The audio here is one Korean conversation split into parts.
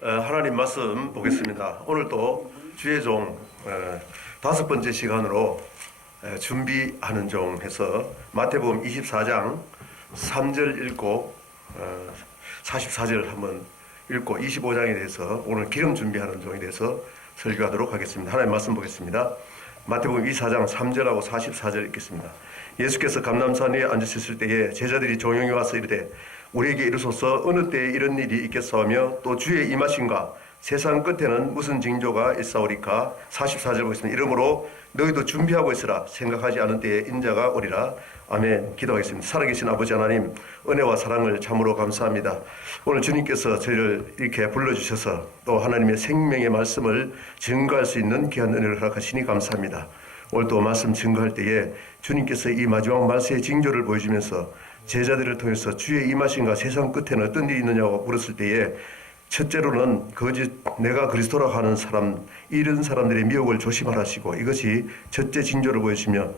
하나님 말씀 보겠습니다. 오늘도 주의 종 5번째 시간으로 준비하는 종 해서 마태복음 24장 3절 읽고 44절 한번 읽고 25장에 대해서 오늘 기름 준비하는 종에 대해서 설교하도록 하겠습니다. 하나님 말씀 보겠습니다. 마태복음 24장 3절하고 44절 읽겠습니다. 예수께서 감람산 위에 앉으셨을 때에 제자들이 종용이 와서 이르되 우리에게 이르소서 어느 때에 이런 일이 있겠사오며 또 주의 임하심과 세상 끝에는 무슨 징조가 있사오리까. 44절 보겠습니다. 이러므로 너희도 준비하고 있으라. 생각하지 않은 때에 인자가 오리라. 아멘. 기도하겠습니다. 살아계신 아버지 하나님, 은혜와 사랑을 참으로 감사합니다. 오늘 주님께서 저희를 이렇게 불러주셔서 또 하나님의 생명의 말씀을 증거할 수 있는 귀한 은혜를 허락하시니 감사합니다. 오늘 또 말씀 증거할 때에 주님께서 이 마지막 말세의 징조를 보여주면서 제자들을 통해서 주의 임하심과 세상 끝에는 어떤 일이 있느냐고 물었을 때에 첫째로는 거짓 내가 그리스도라고 하는 사람, 이런 사람들의 미혹을 조심하라시고, 이것이 첫째 징조를 보여주시며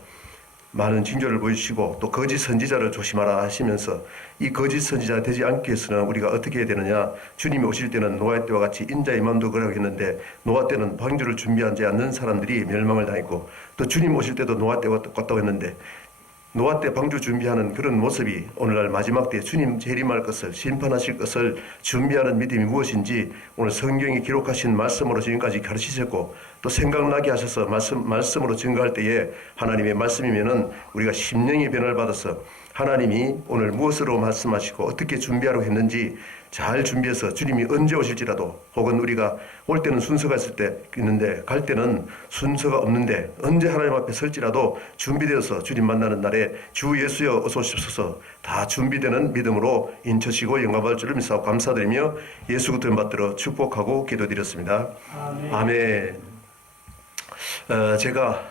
많은 징조를 보여주시고, 또 거짓 선지자를 조심하라 하시면서 이 거짓 선지자가 되지 않기 위해서는 우리가 어떻게 해야 되느냐. 주님이 오실 때는 노아 때와 같이 인자의 마음도 그러라고 했는데 노아 때는 방주를 준비하지 않는 사람들이 멸망을 당했고, 또 주님 오실 때도 노아 때와 똑같다고 했는데 노아 때 방주 준비하는 그런 모습이 오늘날 마지막 때 주님 재림할 것을, 심판하실 것을 준비하는 믿음이 무엇인지 오늘 성경이 기록하신 말씀으로 지금까지 가르치셨고, 또 생각나게 하셔서 말씀으로 증거할 때에 하나님의 말씀이면은 우리가 심령의 변화를 받아서 하나님이 오늘 무엇으로 말씀하시고 어떻게 준비하라고 했는지 잘 준비해서 주님이 언제 오실지라도, 혹은 우리가 올 때는 순서가 있을 때 있는데 갈 때는 순서가 없는데 언제 하나님 앞에 설지라도 준비되어서 주님 만나는 날에 주 예수여 어서 오십소서 다 준비되는 믿음으로 인쳐시고 영광받을 줄을 믿사오고 감사드리며 예수 그리스도의 받들어 축복하고 기도드렸습니다. 아멘. 제가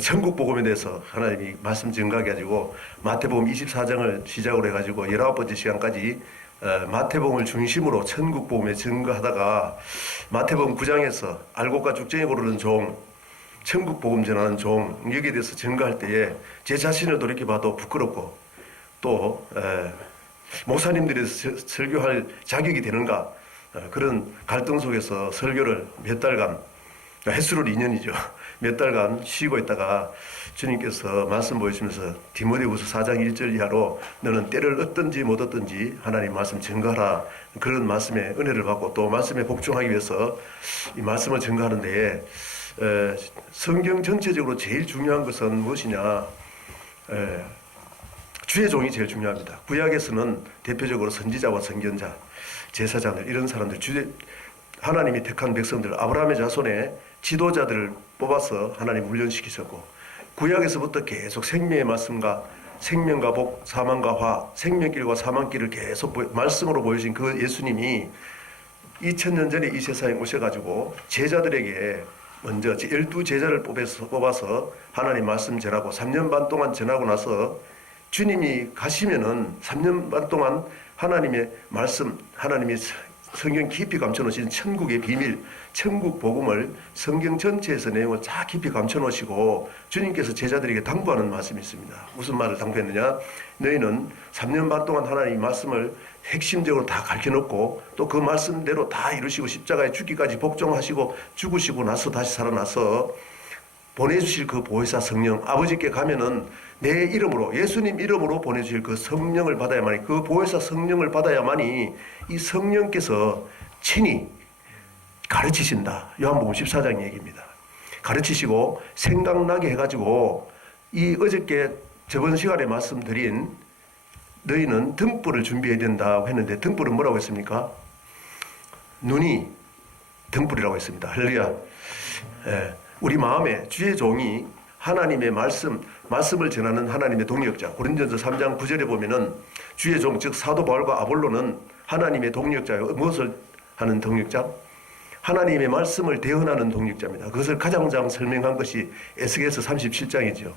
천국 복음에 대해서 하나님이 말씀 증가하게 가지고 마태복음 24장을 시작으로 해가지고 19번째 시간까지 마태복음을 중심으로 천국 복음에 증거하다가 마태복음 9장에서 알곡과 죽쟁이 고르는 종, 천국 복음 전하는 종, 여기에 대해서 증거할 때에 제 자신을 돌이켜봐도 부끄럽고, 또 목사님들이 설교할 자격이 되는가, 그런 갈등 속에서 설교를 몇 달간, 횟수로 2년이죠. 몇 달간 쉬고 있다가 주님께서 말씀 보여주시면서 디모데후서 4장 1절 이하로 너는 때를 얻든지 못 얻든지 하나님 말씀 증거하라, 그런 말씀의 은혜를 받고 또 말씀에 복종하기 위해서 이 말씀을 증거하는 데에 성경 전체적으로 제일 중요한 것은 무엇이냐. 주의 종이 제일 중요합니다. 구약에서는 대표적으로 선지자와 선견자, 제사장들, 이런 사람들, 하나님이 택한 백성들, 아브라함의 자손에 지도자들을 뽑아서 하나님 훈련시키셨고, 구약에서부터 계속 생명의 말씀과 생명과 복, 사망과 화, 생명길과 사망길을 계속 말씀으로 보여주신 그 예수님이 2000년 전에 이 세상에 오셔가지고 제자들에게 먼저 12제자를 뽑아서 하나님 말씀 전하고 3년 반 동안 전하고 나서 주님이 가시면은 3년 반 동안 하나님의 말씀, 하나님이 성경 깊이 감춰놓으신 천국의 비밀, 천국 복음을 성경 전체에서 내용을 다 깊이 감춰놓으시고 주님께서 제자들에게 당부하는 말씀이 있습니다. 무슨 말을 당부했느냐. 너희는 3년 반 동안 하나님의 말씀을 핵심적으로 다 가르쳐놓고 또 그 말씀대로 다 이루시고 십자가에 죽기까지 복종하시고 죽으시고 나서 다시 살아나서 보내주실 그 보혜사 성령, 아버지께 가면은 내 이름으로, 예수님 이름으로 보내주실 그 성령을 받아야만이, 그 보혜사 성령을 받아야만이 이 성령께서 친히 가르치신다. 요한복음 14장 얘기입니다. 가르치시고 생각나게 해가지고 이 어저께 저번 시간에 말씀드린 너희는 등불을 준비해야 된다고 했는데 등불은 뭐라고 했습니까? 눈이 등불이라고 했습니다. 할렐루야. 우리 마음에 주의 종이 하나님의 말씀을 전하는 하나님의 동력자, 고린도전서 3장 9절에 보면은 주의 종, 즉 사도 바울과 아볼로는 하나님의 동력자예요. 무엇을 하는 동력자? 하나님의 말씀을 대언하는 동력자입니다. 그것을 가장 설명한 것이 에스겔서 37장이죠.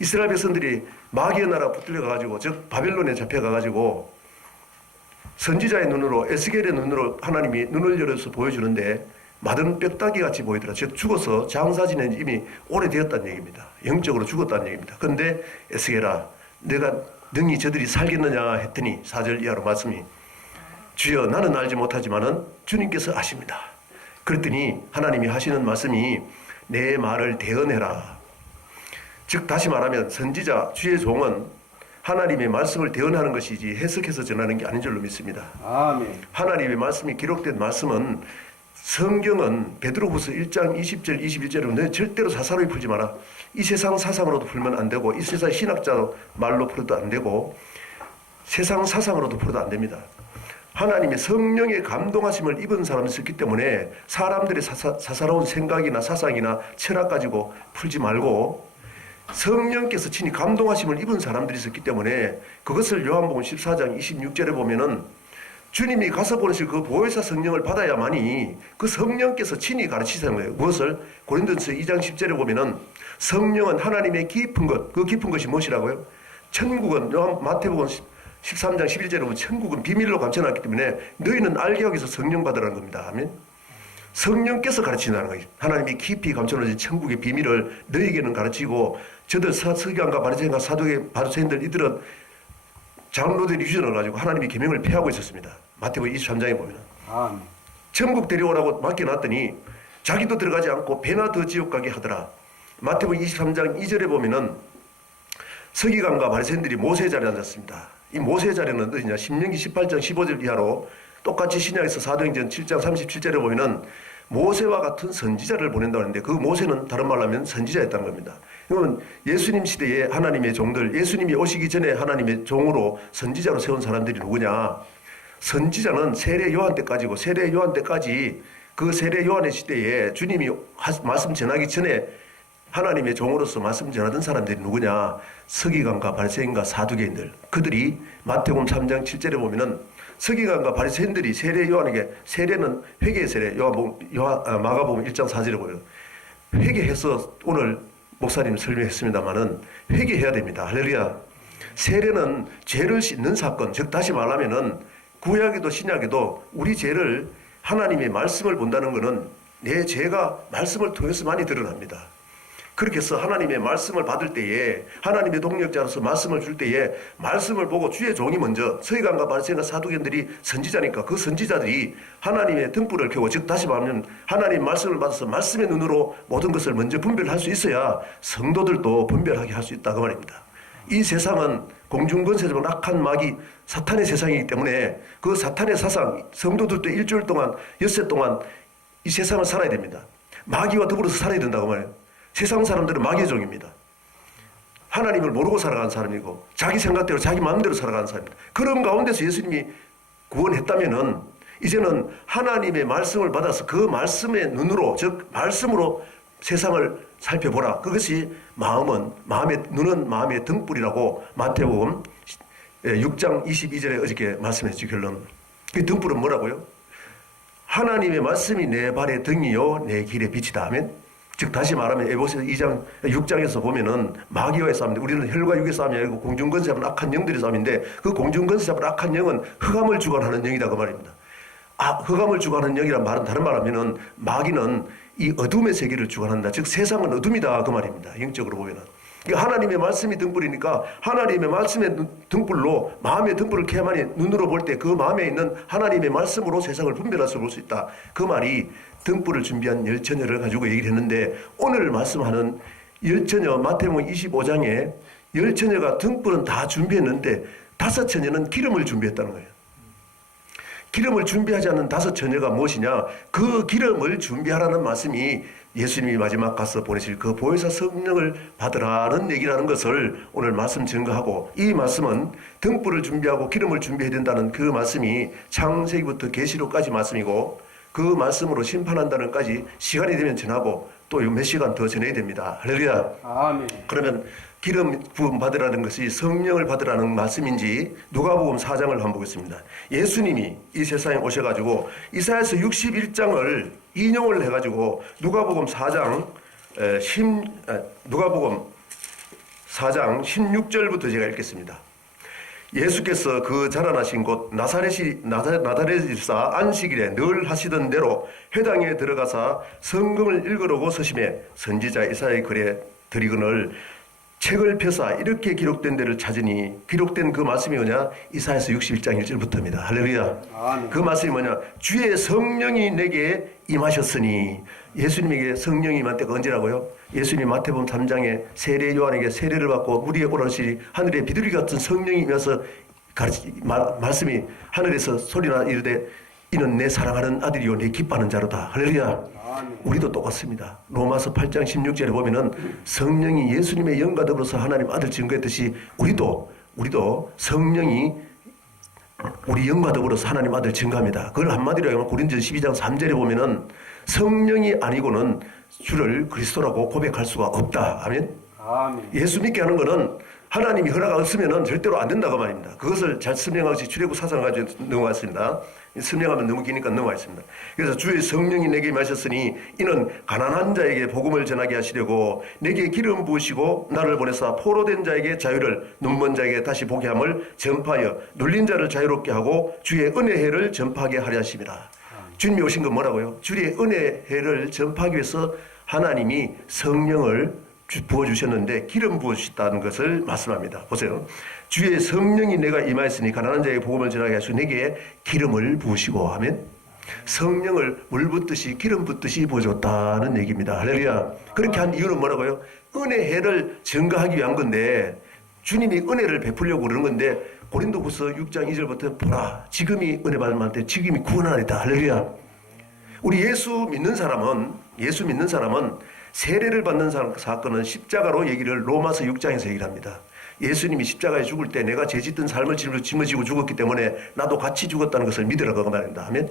이스라엘 백성들이 마귀의 나라 붙들려가지고, 즉 바벨론에 잡혀가가지고 선지자의 눈으로, 에스겔의 눈으로 하나님이 눈을 열어서 보여주는데 마른 뼈다귀 같이 보이더라. 즉 죽어서 장사 지낸 이미 오래되었다는 얘기입니다. 영적으로 죽었다는 얘기입니다. 그런데 에스겔아, 내가 능히 저들이 살겠느냐 했더니 4절 이하로 말씀이 주여 나는 알지 못하지만은 주님께서 아십니다. 그랬더니 하나님이 하시는 말씀이 내 말을 대언해라. 즉 다시 말하면 선지자 주의 종은 하나님의 말씀을 대언하는 것이지 해석해서 전하는 게 아닌 줄로 믿습니다. 아멘. 하나님의 말씀이 기록된 말씀은 성경은 베드로후서 1장 20절 21절에 보면 절대로 사사로이 풀지 마라. 이 세상 사상으로도 풀면 안 되고 이 세상 신학자 말로 풀어도 안 되고 세상 사상으로도 풀어도 안 됩니다. 하나님의 성령의 감동하심을 입은 사람이 있기 때문에 사람들의 사사로운 생각이나 사상이나 철학 가지고 풀지 말고 성령께서 친히 감동하심을 입은 사람들이 있었기 때문에 그것을 요한복음 14장 26절에 보면은 주님이 가서 보내실 그 보혜사 성령을 받아야만이 그 성령께서 친히 가르치시는 거예요. 무엇을? 고린도전서 2장 10절에 보면은 성령은 하나님의 깊은 것, 그 깊은 것이 무엇이라고요? 천국은 마태복음 13장 11절에 보면 천국은 비밀로 감춰놨기 때문에 너희는 알게 하기 위해서 성령 받으라는 겁니다. 아멘. 성령께서 가르친다는 거예요. 하나님이 깊이 감춰놓은 천국의 비밀을 너희에게는 가르치고 저들 서기관과 바리새인과 바리새인들 이들은 장로들이 유전을 가지고 하나님의 계명을 폐하고 있었습니다. 마태복음 23장에 보면 천국 데려오라고 맡겨놨더니 자기도 들어가지 않고 배나 더 지옥 가게 하더라. 마태복음 23장 2절에 보면은 서기관과 바리새인들이 모세의 자리에 앉았습니다. 이 모세의 자리는 어디냐? 신명기 18장 15절 이하로 똑같이 신약에서 사도행전 7장 37절에 보면은 모세와 같은 선지자를 보낸다고 하는데 그 모세는 다른 말로 하면 선지자였다는 겁니다. 그러면 예수님 시대에 하나님의 종들, 예수님이 오시기 전에 하나님의 종으로 선지자로 세운 사람들이 누구냐? 선지자는 세례 요한 때까지고 세례 요한 때까지 그 세례 요한의 시대에 주님이 말씀 전하기 전에 하나님의 종으로서 말씀 전하던 사람들이 누구냐? 서기관과 바리새인과 사두개인들. 그들이 마태복음 3장 7절에 보면은 서기관과 바리새인들이 세례 요한에게 세례는 회개 세례 마가복음 1장 4절에 보면 회개해서 오늘 목사님 설명했습니다마는 회개해야 됩니다. 할렐루야. 세례는 죄를 씻는 사건, 즉 다시 말하면은 구약에도 신약에도 우리 죄를 하나님의 말씀을 본다는 것은 내 죄가 말씀을 통해서 많이 드러납니다. 그렇게 해서 하나님의 말씀을 받을 때에 하나님의 동력자로서 말씀을 줄 때에 말씀을 보고 주의 종이 먼저 서기관과 바리새인과 사두개인들이 선지자니까 그 선지자들이 하나님의 등불을 켜고 즉 다시 말하면 하나님의 말씀을 받아서 말씀의 눈으로 모든 것을 먼저 분별할 수 있어야 성도들도 분별하게 할 수 있다 그 말입니다. 이 세상은 공중권세자만 악한 마귀 사탄의 세상이기 때문에 그 사탄의 사상 성도들도 일주일 동안 엿새 동안 이 세상을 살아야 됩니다. 마귀와 더불어서 살아야 된다고 말해요. 세상 사람들은 마귀의 종입니다. 하나님을 모르고 살아가는 사람이고 자기 생각대로 자기 마음대로 살아가는 사람입니다. 그런 가운데서 예수님이 구원했다면은 이제는 하나님의 말씀을 받아서 그 말씀의 눈으로 즉 말씀으로 세상을 살펴보라. 그것이 눈은 마음의 등불이라고 마태복음 6장 22절에 어저께 말씀했죠. 결론. 그 등불은 뭐라고요? 하나님의 말씀이 내 발의 등이요 내 길의 빛이다 하면 즉 다시 말하면 에베소서 2장 6장에서 보면은 마귀와의 싸움인데 우리는 혈과 육의 싸움이 아니고 공중권세 잡은 악한 영들의 싸움인데 그 공중권세 잡은 악한 영은 흑암을 주관하는 영이다 그 말입니다. 흑암을 주관하는 영이란 말은 다른 말하면은 마귀는 이 어둠의 세계를 주관한다. 즉 세상은 어둠이다 그 말입니다. 영적으로 보면은. 그러니까 하나님의 말씀이 등불이니까 하나님의 말씀의 등불로 마음의 등불을 켜야만이 눈으로 볼 때 그 마음에 있는 하나님의 말씀으로 세상을 분별해서 볼 수 있다. 그 말이 등불을 준비한 열처녀를 가지고 얘기를 했는데 오늘 말씀하는 열처녀 마태복음 25장에 열처녀가 등불은 다 준비했는데 5처녀는 기름을 준비했다는 거예요. 기름을 준비하지 않는 5처녀가 무엇이냐? 그 기름을 준비하라는 말씀이 예수님이 마지막 가서 보내실 그 보혜사 성령을 받으라는 얘기라는 것을 오늘 말씀 증거하고 이 말씀은 등불을 준비하고 기름을 준비해야 된다는 그 말씀이 창세기부터 계시록까지 말씀이고 그 말씀으로 심판한다는 까지 시간이 되면 전하고 또 몇 시간 더 전해야 됩니다. 할렐루야. 아멘. 그러면 기름 부음 받으라는 것이 성령을 받으라는 말씀인지 누가복음 4장을 한번 보겠습니다. 예수님이 이 세상에 오셔가지고 이사야서 61장을 인용을 해가지고 누가복음 4장 16절부터 제가 읽겠습니다. 예수께서 그 자라나신 곳 나사렛에서 안식일에 늘 하시던 대로 회당에 들어가사 성경을 읽으려고 서심해 선지자 이사야의 글에 드리거늘 책을 펴사 이렇게 기록된 데를 찾으니 기록된 그 말씀이 뭐냐? 이사야서 61장 1절부터입니다. 할렐루야. 아멘. 그 말씀이 뭐냐? 주의 성령이 내게 임하셨으니 예수님에게 성령이 임한 때가 언제라고요? 예수님 마태복음 3장에 세례 요한에게 세례를 받고 물 위에 오르시니 하늘에 비둘기 같은 성령이 임해서 말씀이 하늘에서 소리나 이르되 이는 내 사랑하는 아들이요 내 기뻐하는 자로다. 할렐루야. 아멘. 우리도 똑같습니다. 로마서 8장 16절에 보면은 성령이 예수님의 영과 더불어서 하나님 아들 증거했듯이 우리도 성령이 우리 영과 더불어서 하나님 아들 증거합니다. 그걸 한마디로 하면 고린도전서 12장 3절에 보면은 성령이 아니고는 주를 그리스도라고 고백할 수가 없다. 아멘. 아멘. 예수 믿게 하는 거는 하나님이 허락 없으면은 절대로 안 된다고 말입니다. 그것을 잘 설명하고서 출애굽 사상을 가지고 넘어갔습니다. 설명하면 너무 기니까 넘어가겠습니다. 그래서 주의 성령이 내게 임하셨으니 이는 가난한 자에게 복음을 전하게 하시려고 내게 기름 부으시고 나를 보내사 포로된 자에게 자유를 눈먼 자에게 다시 보게 함을 전파하여 눌린 자를 자유롭게 하고 주의 은혜해를 전파하게 하려 하심이라. 주님이 오신 건 뭐라고요? 주의 은혜해를 전파하기 위해서 하나님이 성령을 부어주셨는데 기름 부으셨다는 것을 말씀합니다. 보세요. 주의 성령이 내가 임하였으니 가난한 자에게 복음을 전하게 하시고 내게 기름을 부으시고 하면 성령을 물 붓듯이 기름 붓듯이 부어줬다는 얘기입니다. 할렐루야. 그렇게 한 이유는 뭐라고요? 은혜해를 증거하기 위한 건데 주님이 은혜를 베풀려고 그러는 건데 고린도후서 6장 2절부터 보라 지금이 은혜 받을 만한테 지금이 구원하리다. 할렐루야. 우리 예수 믿는 사람은 세례를 받는 사건은 십자가로 얘기를 로마서 6장에서 얘기를 합니다. 예수님이 십자가에 죽을 때 내가 죄짓던 삶을 짊어지고 죽었기 때문에 나도 같이 죽었다는 것을 믿으라고 말합니다. 하면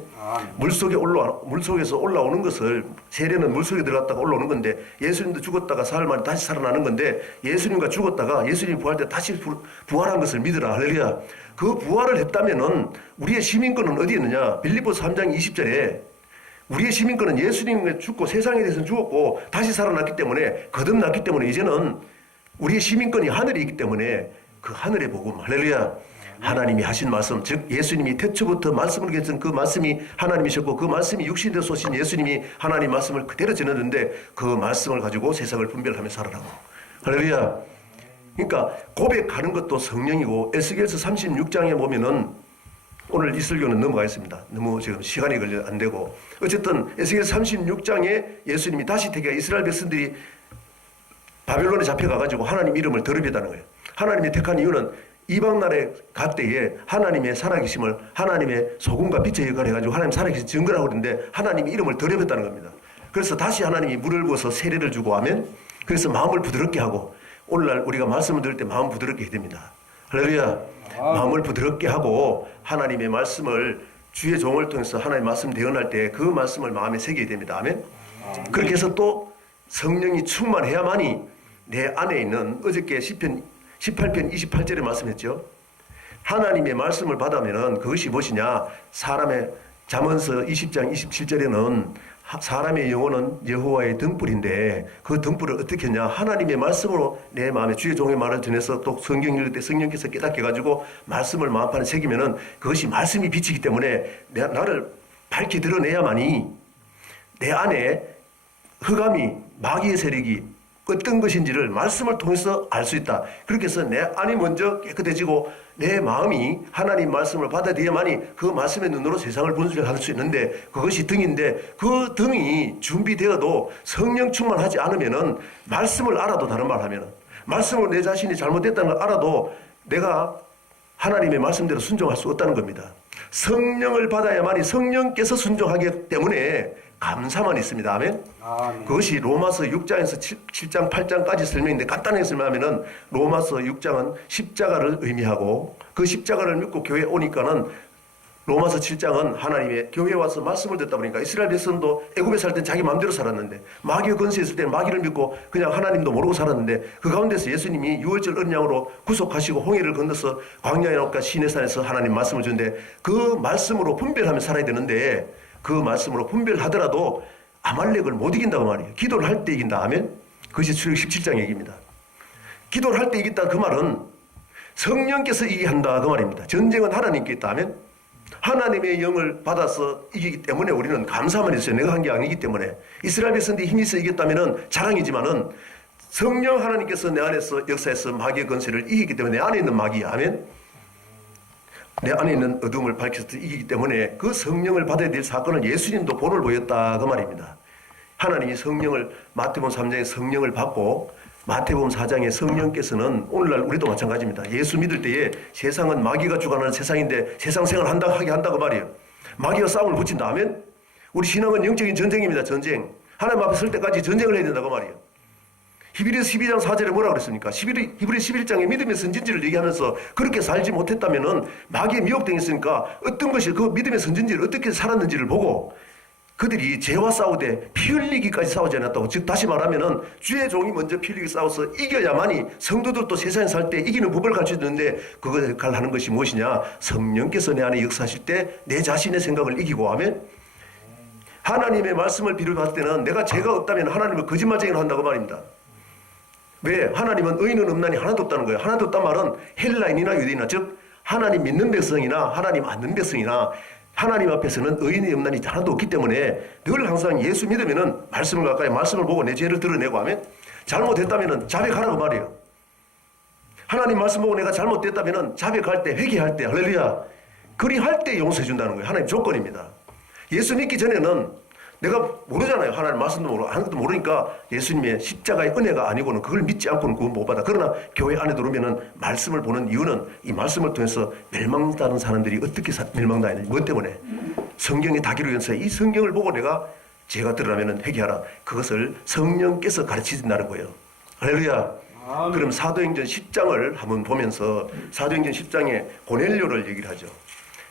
물속에서 올라오는 것을 세례는 물속에 들어갔다가 올라오는 건데 예수님도 죽었다가 사흘 만에 다시 살아나는 건데 예수님과 죽었다가 예수님 부활할 때 다시 부활한 것을 믿으라. 할렐루야. 그 부활을 했다면은 우리의 시민권은 어디 있느냐? 빌립보서 3장 20절에 우리의 시민권은 예수님이 죽고 세상에 대해서는 죽었고 다시 살아났기 때문에 거듭났기 때문에 이제는 우리의 시민권이 하늘에 있기 때문에 그 하늘의 복음 할렐루야. 하나님이 하신 말씀 즉 예수님이 태초부터 말씀을 계신 그 말씀이 하나님이셨고 그 말씀이 육신이 되어 오신 예수님이 하나님 말씀을 그대로 전했는데 그 말씀을 가지고 세상을 분별하며 살아라고. 할렐루야. 그러니까 고백하는 것도 성령이고 에스겔서 36장에 보면은 오늘 이 설교는 넘어가겠습니다. 너무 지금 시간이 걸려 안 되고 어쨌든 에스겔 36장에 예수님이 다시 태어나 이스라엘 백성들이 바벨론에 잡혀가가지고 하나님 이름을 더럽혔다는 거예요. 하나님이 택한 이유는 이방 나라에 갈 때에 하나님의 살아계심을 하나님의 소금과 빛의 역할을 해가지고 하나님 살아계신 증거라고 그러는데 하나님이 이름을 더럽혔다는 겁니다. 그래서 다시 하나님이 물을 부어서 세례를 주고 하면 그래서 마음을 부드럽게 하고 오늘날 우리가 말씀을 들을 때 마음 부드럽게 해야 됩니다. 할렐루야. 마음을 부드럽게 하고 하나님의 말씀을 주의 종을 통해서 하나님의 말씀 대언할 때 그 말씀을 마음에 새겨야 됩니다. 아멘. 그렇게 해서 또 성령이 충만해야만이 내 안에 있는 어저께 시편 18편 28절에 말씀했죠. 하나님의 말씀을 받으면은 그것이 무엇이냐? 사람의 잠언서 20장 27절에는 사람의 영혼은 여호와의 등불인데 그 등불을 어떻게 했냐? 하나님의 말씀으로 내 마음에 주의 종의 말을 전해서 또 성경 읽을 때 성령께서 깨닫게 해가지고 말씀을 마음판에 새기면은 그것이 말씀이 비치기 때문에 나를 밝히 드러내야만이 내 안에 흑암이 마귀의 세력이 어떤 것인지를 말씀을 통해서 알 수 있다. 그렇게 해서 내 안이 먼저 깨끗해지고 내 마음이 하나님 말씀을 받아들여야만이 그 말씀의 눈으로 세상을 분별할 수 있는데 그것이 등인데 그 등이 준비되어도 성령 충만하지 않으면은 말씀을 알아도 다른 말 하면은 말씀으로 내 자신이 잘못됐다는 걸 알아도 내가 하나님의 말씀대로 순종할 수 없다는 겁니다. 성령을 받아야만이 성령께서 순종하기 때문에 감사만 있습니다. 아멘. 그것이 로마서 6장에서 7장 8장까지 설명인데 간단하게 설명하면은 로마서 6장은 십자가를 의미하고 그 십자가를 믿고 교회에 오니까는 로마서 7장은 하나님의 교회에 와서 말씀을 듣다 보니까 이스라엘 백성도 애굽에 살 땐 자기 마음대로 살았는데 마귀의 권세에 있을 때는 마귀를 믿고 그냥 하나님도 모르고 살았는데 그 가운데서 예수님이 유월절 어린 양으로 구속하시고 홍해를 건너서 광야에 나오까 시내산에서 하나님 말씀을 주는데 그 말씀으로 분별하며 살아야 되는데 그 말씀으로 분별하더라도 아말렉을 못 이긴다고 말이에요. 기도를 할 때 이긴다 하면 그것이 출애굽 17장 얘기입니다. 기도를 할 때 이긴다 그 말은 성령께서 이기게 한다 그 말입니다. 전쟁은 하나님께 있다 하면 하나님의 영을 받아서 이기기 때문에 우리는 감사만 했어요. 내가 한 게 아니기 때문에 이스라엘 백성들이 힘이 있어 이겼다면 자랑이지만은 성령 하나님께서 내 안에서 역사해서 마귀의 권세를 이기기 때문에 내 안에 있는 마귀, 아멘. 내 안에 있는 어둠을 밝혀서 이기기 때문에 그 성령을 받아야 될 사건을 예수님도 본을 보였다 그 말입니다. 하나님이 성령을 마태복음 3장에 성령을 받고 마태복음 4장에 성령께서는 오늘날 우리도 마찬가지입니다. 예수 믿을 때에 세상은 마귀가 주관하는 세상인데 세상 생활 하게 한다고 말이에요. 마귀가 싸움을 붙인다 하면 우리 신앙은 영적인 전쟁입니다. 전쟁. 하나님 앞에 설 때까지 전쟁을 해야 된다고 말이에요. 히브리서 12장 4절에 뭐라 그랬습니까? 히브리서 11장에 믿음의 선진지를 얘기하면서 그렇게 살지 못했다면은 마귀에 미혹되었으니까 어떤 것이 그 믿음의 선진지를 어떻게 살았는지를 보고 그들이 죄와 싸우되 피 흘리기까지 싸우지 않았다고. 즉 다시 말하면은 주의 종이 먼저 피 흘리기 싸워서 이겨야만이 성도들도 세상에 살 때 이기는 법을 가르쳐주는데 그것을 하는 것이 무엇이냐? 성령께서 내 안에 역사하실 때 내 자신의 생각을 이기고 하면 하나님의 말씀을 비롯할 때는 내가 죄가 없다면 하나님을 거짓말쟁이로 한다고 말입니다. 왜? 하나님은 의인은 없나니 하나도 없다는 거예요. 하나도 없단 말은 헬라인이나 유대인이나 즉 하나님 믿는 백성이나 하나님 안 믿는 백성이나 하나님 앞에서는 의인이 없나니 하나도 없기 때문에 늘 항상 예수 믿으면은 말씀을 가까이 말씀을 보고 내 죄를 드러내고 하면 잘못했다면은 자백하라고 말이에요. 하나님 말씀 보고 내가 잘못됐다면은 자백할 때 회개할 때 할렐루야 그리할 때 용서해 준다는 거예요. 하나님 조건입니다. 예수 믿기 전에는 내가 모르잖아요. 하나님 말씀도 모르고 아무것도 모르니까 예수님의 십자가의 은혜가 아니고는 그걸 믿지 않고는 그건 못 받아. 그러나 교회 안에 들어오면은 말씀을 보는 이유는 이 말씀을 통해서 멸망당하는 사람들이 어떻게 멸망당하는지 무엇 때문에 성경에 다 기록해서 이 성경을 보고 내가 죄가 드러나면은 회개하라. 그것을 성령께서 가르치신다는 거예요. 할렐루야. 그럼 사도행전 10장을 한번 보면서 사도행전 10장에 고넬료를 얘기를 하죠.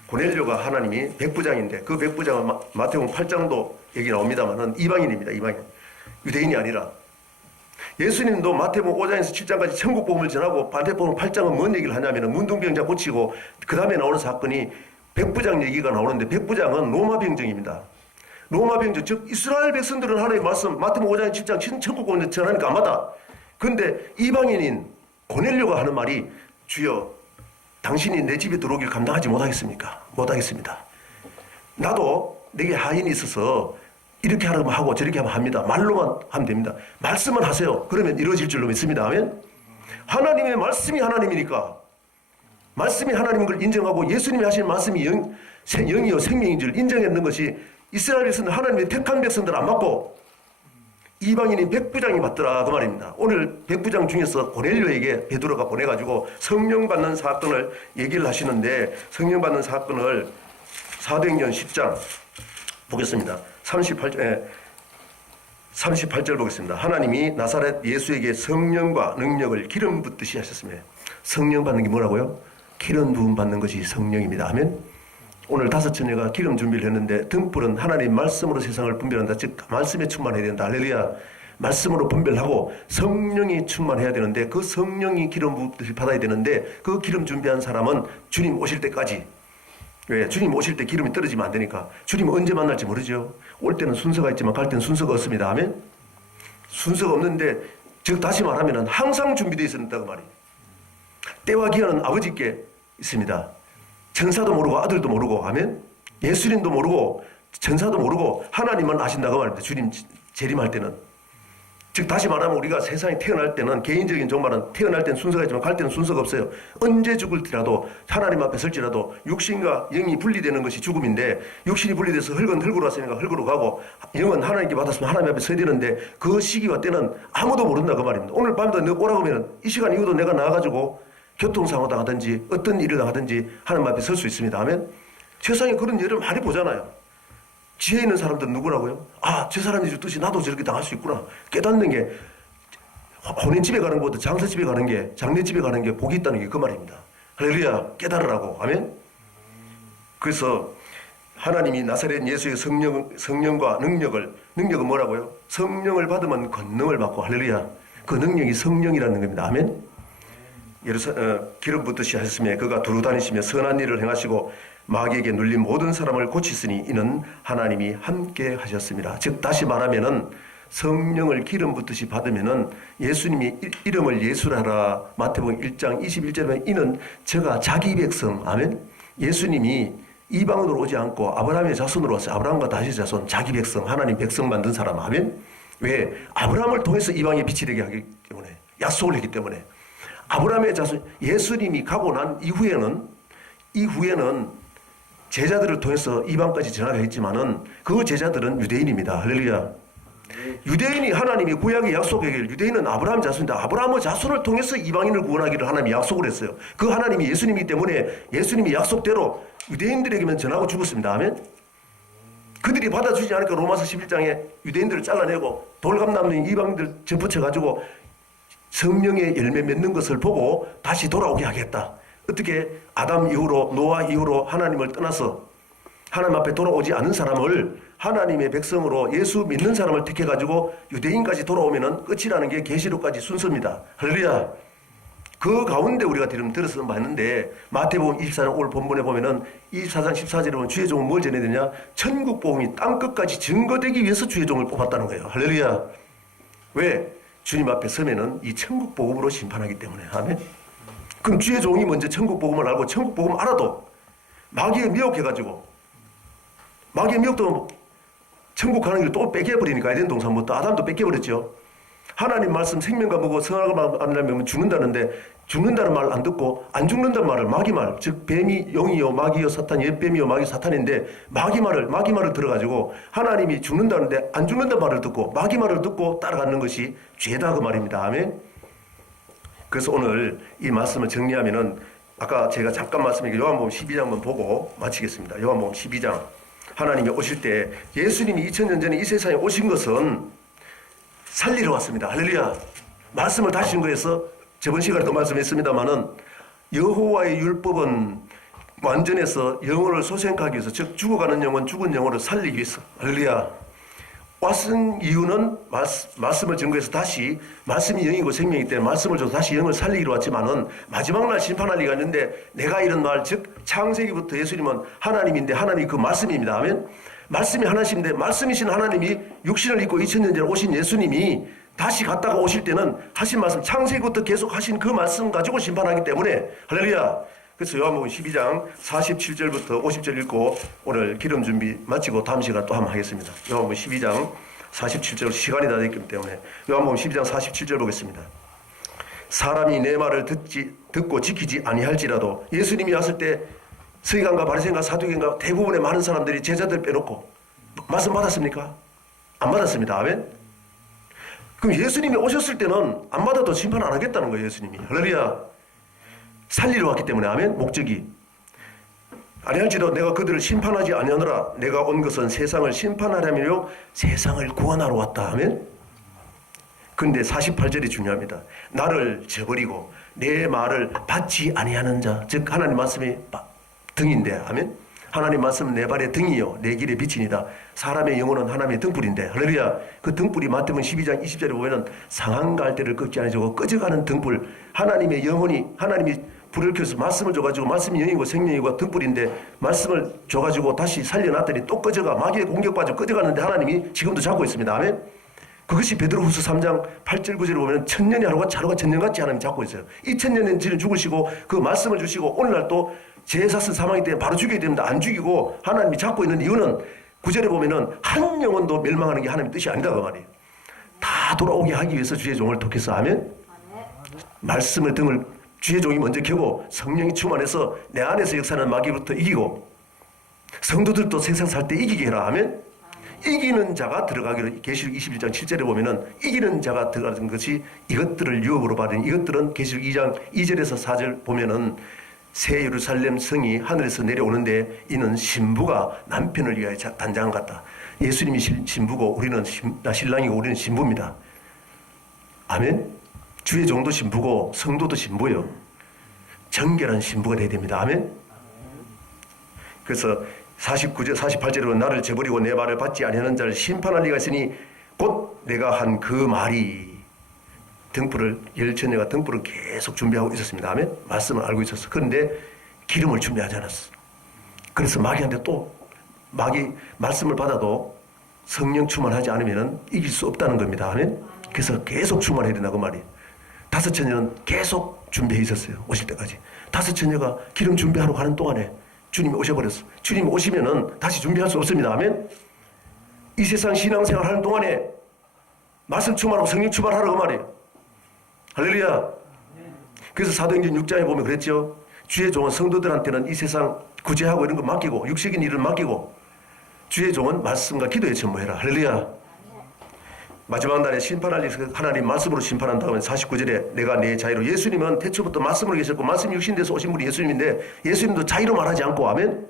고넬료가 하나님이 백부장인데 그 백부장은 마태복음 8장도 얘기 나옵니다만은 이방인입니다. 이방인. 유대인이 아니라. 예수님도 마태복음 5장에서 7장까지 천국 복음을 전하고 마태복음 8장은 뭔 얘기를 하냐면 문둥병자 고치고 그 다음에 나오는 사건이 백부장 얘기가 나오는데 백부장은 로마 병정입니다. 로마 병정 즉 이스라엘 백성들은 하나님의 말씀 마태복음 5장 7장 천국 복음을 전하니까 안 맞아. 그런데 이방인인 고넬료가 하는 말이 주여 당신이 내 집에 들어오길 감당하지 못하겠습니까? 못하겠습니다. 나도 내게 하인이 있어서 이렇게 하라고 하고 저렇게 하면 합니다. 말로만 하면 됩니다. 말씀만 하세요. 그러면 이루어질 줄로 믿습니다. 아멘. 하나님의 말씀이 하나님이니까 말씀이 하나님인 걸 인정하고 예수님이 하신 말씀이 영이요 생명인 줄 인정했는 것이 이스라엘 백성들 하나님의 택한 백성들 안 받고 이방인인 백부장이 맞더라 그 말입니다. 오늘 백부장 중에서 고넬료에게 베드로가 보내가지고 성령 받는 사건을 얘기를 하시는데 성령 받는 사건을 사도행전 10장 보겠습니다. 38절 보겠습니다. 하나님이 나사렛 예수에게 성령과 능력을 기름 붓듯이 하셨으며 성령 받는 게 뭐라고요? 기름 부음 받는 것이 성령입니다. 아멘. 오늘 5처녀가 기름 준비를 했는데 등불은 하나님 말씀으로 세상을 분별한다. 즉 말씀에 충만해야 된다. 할렐루야. 말씀으로 분별하고 성령이 충만해야 되는데 그 성령이 기름 부음을 받아야 되는데 그 기름 준비한 사람은 주님 오실 때까지. 왜? 주님 오실 때 기름이 떨어지면 안 되니까. 주님 언제 만날지 모르죠. 올 때는 순서가 있지만 갈 때는 순서가 없습니다. 아멘. 순서가 없는데 즉 다시 말하면 항상 준비되어 있었다고 말이에요. 때와 기한은 아버지께 있습니다. 천사도 모르고 아들도 모르고 하면 예수님도 모르고 천사도 모르고 하나님만 아신다고 말입니다. 주님 재림할 때는. 즉 다시 말하면 우리가 세상에 태어날 때는 개인적인 정말은 태어날 때는 순서가 있지만 갈 때는 순서가 없어요. 언제 죽을지라도 하나님 앞에 설지라도 육신과 영이 분리되는 것이 죽음인데 육신이 분리돼서 흙은 흙으로 왔으니까 흙으로 가고 영은 하나님께 받았으면 하나님 앞에 서야 되는데 그 시기와 때는 아무도 모른다고 말입니다. 오늘 밤도 너 오라고 하면 이 시간 이후도 내가 나와가지고 교통사고 당하든지 어떤 일을 당하든지 하나님 앞에 설 수 있습니다. 아멘. 세상에 그런 일을 많이 보잖아요. 지혜 있는 사람들은 누구라고요? 아, 저 사람이 뜻이 나도 저렇게 당할 수 있구나. 깨닫는 게 혼인집에 가는 것보다 장사집에 가는 게 장례집에 가는 게 복이 있다는 게 그 말입니다. 할렐루야. 깨달으라고. 아멘. 그래서 하나님이 나사렛 예수의 성령과 능력은 뭐라고요? 성령을 받으면 권능을 받고 할렐루야. 그 능력이 성령이라는 겁니다. 아멘. 기름 붓듯이 하셨으며 그가 두루 다니시며 선한 일을 행하시고 마귀에게 눌린 모든 사람을 고치시니 이는 하나님이 함께 하셨습니다. 즉 다시 말하면은 성령을 기름 붓듯이 받으면은 예수님이 이름을 예수라라 마태복음 1장 21절에 보면 이는 저가 자기 백성 아멘. 예수님이 이방으로 오지 않고 아브라함의 자손으로 왔어요. 아브라함과 다시 자손 자기 백성 하나님 백성 만든 사람 아멘. 왜? 아브라함을 통해서 이방의 빛이 되게 하기 때문에 약속을 했기 때문에. 아브라함의 자손, 예수님이 가고 난 이후에는 제자들을 통해서 이방까지 전하겠지만은 그 제자들은 유대인입니다. 할렐루야. 유대인이 하나님이 구약의 약속에게 유대인은 아브라함 자손인데 아브라함의 자손을 통해서 이방인을 구원하기를 하나님이 약속을 했어요. 그 하나님이 예수님이기 때문에 예수님이 약속대로 유대인들에게만 전하고 죽었습니다. 아멘. 그들이 받아주지 않으니까 로마서 11장에 유대인들을 잘라내고 돌감남는 이방인들 전부쳐가지고 성령의 열매 맺는 것을 보고 다시 돌아오게 하겠다. 어떻게 아담 이후로 노아 이후로 하나님을 떠나서 하나님 앞에 돌아오지 않은 사람을 하나님의 백성으로 예수 믿는 사람을 택해가지고 유대인까지 돌아오면은 끝이라는 게 계시록까지 순서입니다. 할렐루야. 그 가운데 우리가 들어서 봤는데 마태복음 24장 오늘 본문에 보면은 24장 14절에 보면 주의 종은 뭘 전해야 되냐? 천국 복음이 땅끝까지 증거되기 위해서 주의 종을 뽑았다는 거예요. 할렐루야. 왜? 주님 앞에 서면은 이 천국 복음으로 심판하기 때문에. 아멘. 그럼 주의 종이 먼저 천국 복음을 알고 천국 복음 알아도 마귀에 미혹해가지고 마귀에 미혹도 천국 가는 길을 또 뺏겨버리니까 에덴 동산부터 아담도 뺏겨버렸죠. 하나님 말씀 생명과 먹고 선악을 안 하면 죽는다는데 죽는다는 말을 안 듣고 안 죽는다는 말을 마귀 말, 즉 뱀이 영이요 마귀요 사탄, 옛뱀이요 마귀 사탄인데 마귀 말을 들어가지고 하나님이 죽는다는데 안 죽는다는 말을 듣고 마귀 말을 듣고 따라가는 것이 죄다 그 말입니다. 아멘. 그래서 오늘 이 말씀을 정리하면은 아까 제가 잠깐 말씀드린 요한복음 12장만 보고 마치겠습니다. 요한복음 12장. 하나님이 오실 때 예수님이 2000년 전에 이 세상에 오신 것은 살리러 왔습니다. 할렐루야. 말씀을 다시 증거해서 저번 시간에도 말씀했습니다마는 여호와의 율법은 완전해서 영혼을 소생하기 위해서, 즉 죽어가는 영혼, 죽은 영혼을 살리기 위해서. 할렐루야. 왔은 이유는 말씀을 증거해서 다시 말씀이 영이고 생명이기 때문에 말씀을 줘서 다시 영을 살리기로 왔지만은 마지막 날 심판할 리가 있는데 내가 이런 말, 즉 창세기부터 예수님은 하나님인데 하나님이 그 말씀입니다. 아멘. 말씀이 하나님인데 말씀이신 하나님이 육신을 입고 2000년 전에 오신 예수님이 다시 갔다가 오실 때는 하신 말씀, 창세기부터 계속 하신 그 말씀 가지고 심판하기 때문에. 할렐루야. 그래서 요한복음 12장 47절부터 50절 읽고 오늘 기름 준비 마치고 다음 시간 또 한번 하겠습니다. 요한복음 12장 47절, 시간이 다 됐기 때문에 요한복음 12장 47절 보겠습니다. 사람이 내 말을 듣고 지키지 아니할지라도, 예수님이 왔을 때 서기관과 바리새인과 사두개인과 대부분의 많은 사람들이 제자들 빼놓고 말씀 받았습니까? 안 받았습니다. 아멘. 그럼 예수님이 오셨을 때는 안 받아도 심판 안 하겠다는 거예요. 예수님이. 할렐루야. 살리러 왔기 때문에. 아멘. 목적이 아니할지라도 내가 그들을 심판하지 아니하노라. 내가 온 것은 세상을 심판하려며 세상을 구원하러 왔다. 아멘. 그런데 48절이 중요합니다. 나를 저버리고 내 말을 받지 아니하는 자, 즉 하나님 말씀이 등인데. 아멘. 하나님 말씀은 내 발의 등이요 내 길의 빛이니다. 사람의 영혼은 하나님의 등불인데. 할렐루야. 그 등불이 마태복음 12장 20절에 보면은 상한 갈대를 꺾지 아니하고 꺼져가는 등불, 하나님의 영혼이, 하나님이 불을 켜서 말씀을 줘가지고 말씀이 영이고 생명이고 등불인데 말씀을 줘가지고 다시 살려놨더니 또 꺼져가 마귀의 공격받아 꺼져가는데 하나님이 지금도 잡고 있습니다. 아멘. 그것이 베드로후서 3장 8절 9절에 보면 천년의 하루가 천년같이 하나님이 잡고 있어요. 2000년 전에 죽으시고 그 말씀을 주시고 오늘날 또 제사스 사망이 때문에 바로 죽여야 됩니다. 안 죽이고 하나님이 잡고 있는 이유는 9절에 보면은 한 영혼도 멸망하는 게 하나님의 뜻이 아니다 그 말이에요. 다 돌아오게 하기 위해서 주의 종을 택해서. 아멘. 말씀을 등을 주의 종이 먼저 켜고 성령이 충만해서 내 안에서 역사하는 마귀부터 이기고 성도들도 세상 살 때 이기게 해라. 아멘. 이기는 자가 들어가기로 계시록 21장 7절에 보면은 이기는 자가 들어가는 것이 이것들을 유업으로 받은, 이것들은 계시록 2장 2절에서 4절 보면은 새 예루살렘 성이 하늘에서 내려오는데 이는 신부가 남편을 위하여 단장한 것 같다. 예수님이 신부고 우리는 신랑이고 우리는 신부입니다. 아멘. 주의 종도 신부고 성도도 신부예요. 정결한 신부가 되어야 됩니다. 아멘. 그래서 49절, 48절로 나를 저버리고 내 말을 받지 아니하는 자를 심판할 리가 있으니 곧 내가 한 그 말이. 등불을, 열처녀가 등불을 계속 준비하고 있었습니다. 아멘. 말씀을 알고 있었어. 그런데 기름을 준비하지 않았어. 그래서 마귀한테 또 마귀 말씀을 받아도 성령 충만하지 않으면 이길 수 없다는 겁니다. 아멘. 그래서 계속 충만해야 된다고 말이에요. 5처녀는 계속 준비해 있었어요. 오실 때까지. 5처녀가 기름 준비하러 가는 동안에 주님이 오셔버렸어. 주님이 오시면은 다시 준비할 수 없습니다. 아멘. 이 세상 신앙생활 하는 동안에 말씀 충만하고 성령 충만하라고 말이에요. 할렐루야. 그래서 사도행전 6장에 보면 그랬죠. 주의 종은 성도들한테는 이 세상 구제하고 이런 거 맡기고 육식인 일을 맡기고 주의 종은 말씀과 기도에 전무해라. 할렐루야. 마지막 날에 심판할 일 하나님 말씀으로 심판한다고 하면 49절에 내가 내 자유로, 예수님은 태초부터 말씀으로 계셨고 말씀이 육신돼서 오신 분이 예수님인데 예수님도 자유로 말하지 않고 아멘.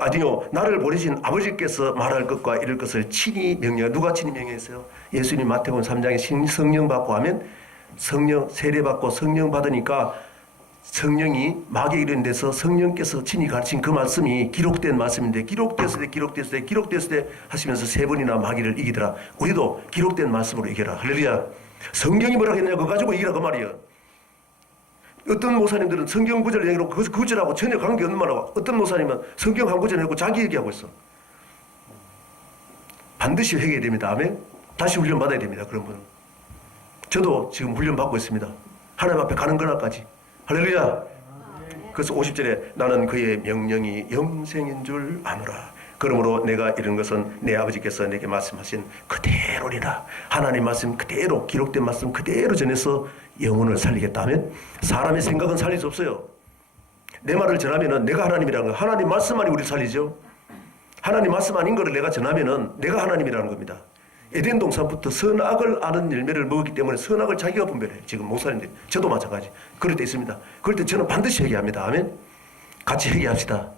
아니요, 나를 보내신 아버지께서 말할 것과 이럴 것을 친히 명령. 누가 친히 명령했어요? 예수님 마태복음 3장에 성령 받고 하면 성령 세례 받고 성령 받으니까 성령이 마귀에 이르는 데서 성령께서 친히 가르친 그 말씀이 기록된 말씀인데 기록됐을 때 하시면서 세 번이나 마귀를 이기더라. 우리도 기록된 말씀으로 이겨라. 할렐루야. 성경이 뭐라 했냐 그거 가지고 이기라 그 말이에요. 어떤 목사님들은 성경 구절을 얘기하고 그 구절하고 전혀 관계없는 말하고 어떤 목사님은 성경 한 구절 해고 자기 얘기하고 있어. 반드시 회개해야 됩니다. 아멘. 다시 훈련 받아야 됩니다. 그런 분은. 저도 지금 훈련 받고 있습니다. 하나님 앞에 가는 그날까지. 할렐루야. 그래서 50절에 나는 그의 명령이 영생인 줄 아노라. 그러므로 내가 이런 것은 내 아버지께서 내게 말씀하신 그대로리라. 하나님 말씀 그대로, 기록된 말씀 그대로 전해서 영혼을 살리겠다면 사람의 생각은 살릴 수 없어요. 내 말을 전하면은 내가 하나님이라는 거, 하나님 말씀만이 우리를 살리죠. 하나님 말씀 아닌 거를 내가 전하면은 내가 하나님이라는 겁니다. 에덴 동산부터 선악을 아는 열매를 먹었기 때문에 선악을 자기가 분별해요. 지금 목사님들이. 저도 마찬가지. 그럴 때 있습니다. 그럴 때 저는 반드시 회개합니다. 아멘. 같이 회개합시다.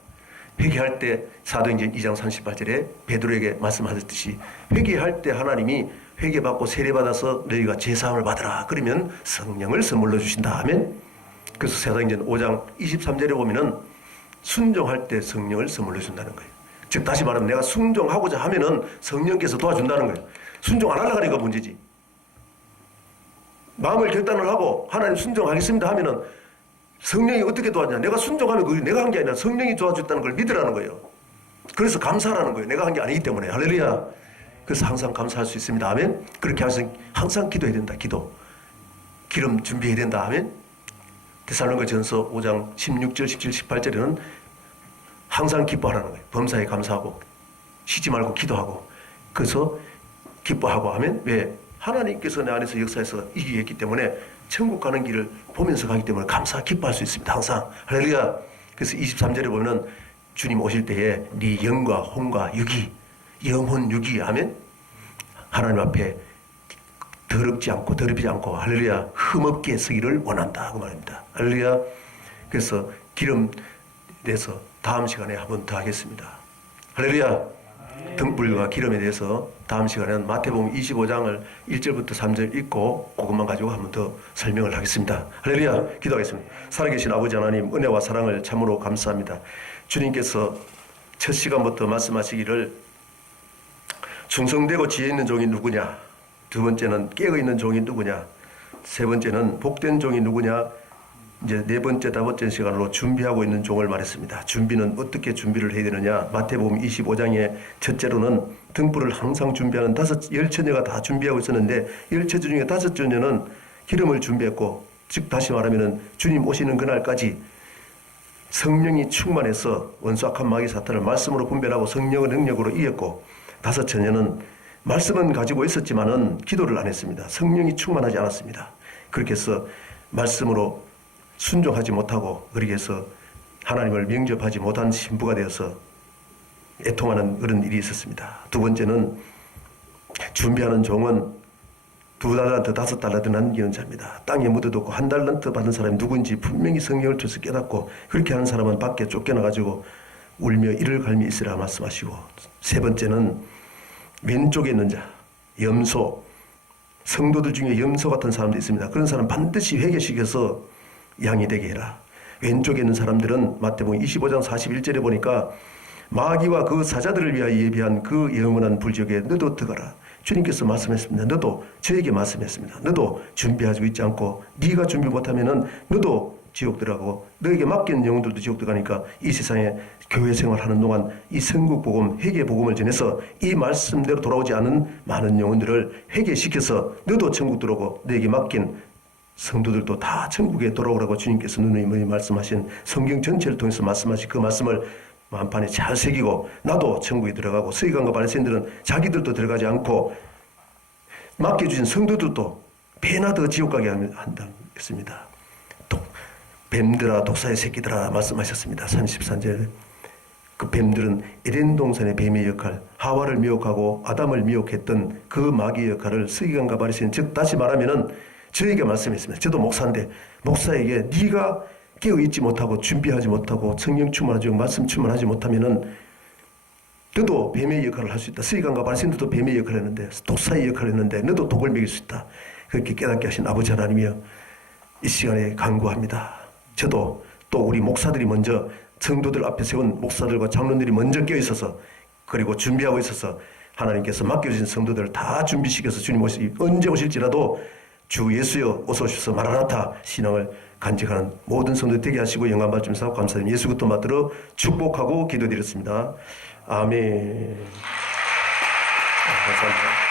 회개할 때 사도행전 2장 38절에 베드로에게 말씀하셨듯이 회개할 때 하나님이 회개받고 세례받아서 너희가 제사함을 받으라. 그러면 성령을 선물로 주신다. 아멘. 그래서 사도행전 5장 23절에 보면은 순종할 때 성령을 선물로 준다는 거예요. 즉 다시 말하면 내가 순종하고자 하면은 성령께서 도와준다는 거예요. 순종 안 하려고 하니까 문제지. 마음을 결단을 하고 하나님 순종하겠습니다 하면은 성령이 어떻게 도와주냐. 내가 순종하면 그게 내가 한 게 아니라 성령이 도와줬다는 걸 믿으라는 거예요. 그래서 감사하라는 거예요. 내가 한 게 아니기 때문에. 할렐루야. 그래서 항상 감사할 수 있습니다. 아멘. 그렇게 항상 기도해야 된다. 기도. 기름 준비해야 된다. 아멘. 데살로니가전서 5장 16절, 17, 18절에는 항상 기뻐하라는 거예요. 범사에 감사하고 쉬지 말고 기도하고 그래서 기뻐하고 하면 왜? 하나님께서 내 안에서 역사해서 이기게 했기 때문에 천국 가는 길을 보면서 가기 때문에 감사 기뻐할 수 있습니다. 항상. 할렐루야. 그래서 23절에 보면은 주님 오실 때에 네 영과 혼과 육이 영혼 육이 하면 하나님 앞에 더럽지 않고 할렐루야 흠없게 서기를 원한다 그 말입니다. 할렐루야. 그래서 기름 내서 다음 시간에 한 번 더 하겠습니다. 할렐루야. 등불과 기름에 대해서 다음 시간에는 마태복음 25장을 1절부터 3절 읽고 그것만 가지고 한 번 더 설명을 하겠습니다. 할렐루야. 기도하겠습니다. 살아계신 아버지 하나님 은혜와 사랑을 참으로 감사합니다. 주님께서 첫 시간부터 말씀하시기를 충성되고 지혜 있는 종이 누구냐, 두 번째는 깨어있는 종이 누구냐, 세 번째는 복된 종이 누구냐, 이제 네 번째, 다섯 번째 시간으로 준비하고 있는 종을 말했습니다. 준비는 어떻게 준비를 해야 되느냐? 마태복음 25장에 첫째로는 등불을 항상 준비하는 열 처녀가 다 준비하고 있었는데 열 처녀 중에 다섯 처녀는 기름을 준비했고, 즉 다시 말하면은 주님 오시는 그날까지 성령이 충만해서 원수악한 마귀 사탄을 말씀으로 분별하고 성령의 능력으로 이겼고, 다섯 처녀는 말씀은 가지고 있었지만은 기도를 안 했습니다. 성령이 충만하지 않았습니다. 그렇게 해서 말씀으로 순종하지 못하고 그렇게 해서 하나님을 명접하지 못한 신부가 되어서 애통하는 그런 일이 있었습니다. 두 번째는 준비하는 종은 2달란트 5달란트 남기는 자입니다. 땅에 묻어뒀고 1달란트 받은 사람이 누군지 분명히 성경을 통해서 깨닫고 그렇게 하는 사람은 밖에 쫓겨나가지고 울며 이를 갈미 있으라 말씀하시고, 세 번째는 왼쪽에 있는 자, 염소, 성도들 중에 염소 같은 사람도 있습니다. 그런 사람 반드시 회개시켜서 양이 되게 해라. 왼쪽에 있는 사람들은 마태복음 25장 41절에 보니까 마귀와 그 사자들을 위하여 예비한 그 영원한 불지옥에 너도 들어가라. 주님께서 말씀했습니다. 너도 저에게 말씀했습니다. 너도 준비하고 있지 않고 네가 준비 못하면은 너도 지옥 들어가고 너에게 맡긴 영혼들도 지옥 들어가니까 이 세상에 교회 생활하는 동안 이 선국 복음, 회개 복음을 전해서 이 말씀대로 돌아오지 않은 많은 영혼들을 회개시켜서 너도 천국 들어오고 너에게 맡긴 성도들도 다 천국에 돌아오라고 주님께서 누누이 말씀하신 성경 전체를 통해서 말씀하신 그 말씀을 만판에 잘 새기고 나도 천국에 들어가고 서기관과 바리새인들은 자기들도 들어가지 않고 맡겨주신 성도들도 배나 더 지옥 가게 한다 했습니다. 뱀들아 독사의 새끼들아 말씀하셨습니다. 33절. 그 뱀들은 에덴 동산의 뱀의 역할, 하와를 미혹하고 아담을 미혹했던 그 마귀의 역할을 서기관과 바리새인, 즉 다시 말하면은 저에게 말씀했습니다. 저도 목사인데 목사에게 네가 깨어있지 못하고 준비하지 못하고 성령 충만하지 말씀 충만하지 못하면은 너도 뱀의 역할을 할 수 있다. 서기관과 바리새인들도 뱀의 역할을 했는데 독사의 역할을 했는데 너도 독을 먹일 수 있다. 그렇게 깨닫게 하신 아버지 하나님이여 이 시간에 간구합니다. 저도 또 우리 목사들이 먼저 성도들 앞에 세운 목사들과 장로들이 먼저 깨어있어서 그리고 준비하고 있어서 하나님께서 맡겨주신 성도들을 다 준비시켜서 주님 언제 오실지라도 주 예수여 어서 오셔서 마라나타 신앙을 간직하는 모든 성도들 되게 하시고 영광 받으면서 감사드립니다. 예수 그리스도 받들어 축복하고 기도드렸습니다. 아멘. 감사합니다.